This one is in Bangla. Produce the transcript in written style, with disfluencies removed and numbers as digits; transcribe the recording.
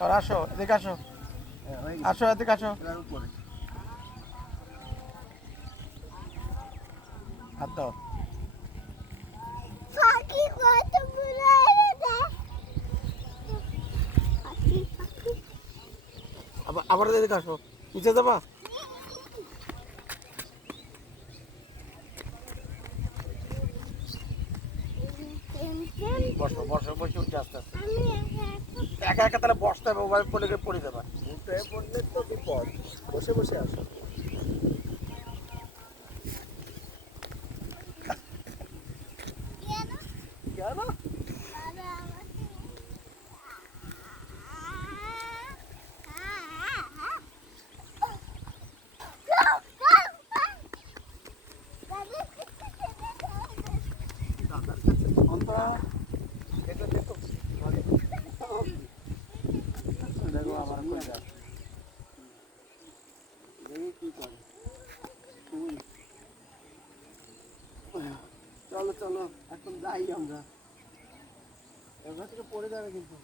তোর আসো, এদিকে আসো, আসো, এদিকে আসো। হাত দাও। আবার এদিকে আসো, নিচে যাবা। বসো বসো, বসে উঠে আস্তে আস্তে। একা একা তাহলে বসতে হবে, মোবাইল পড়ে গিয়ে পড়ে যাবা। উঠে পড়লে তো বিপদ, বসে বসে আসো। কেন? অন্তরা, দেখো দেখো, দেখো আমার কই যায়। দেখি কি করে। চলো চলো, এখন যাই আমরা। এবার থেকে পড়ে যাবে কিন্তু।